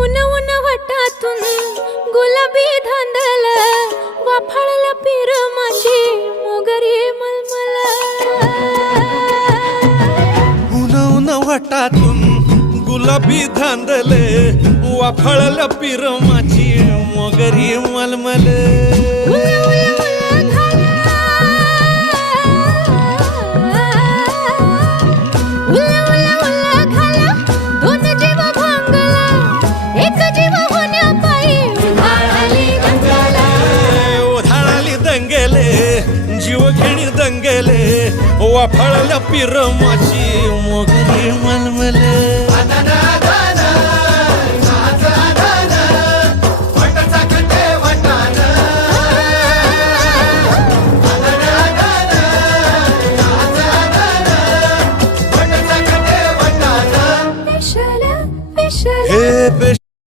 उन उन वटातून गुलाबी धांदल वाफाळल्या पिरमाची मोगरी मलमल उन उन वटातून गुलाबी धांदले वाफाळल्या पिरमाची मोगरी मलमल जीव घेणी दंगेले वाफाळल्या पिरमाची मोगरी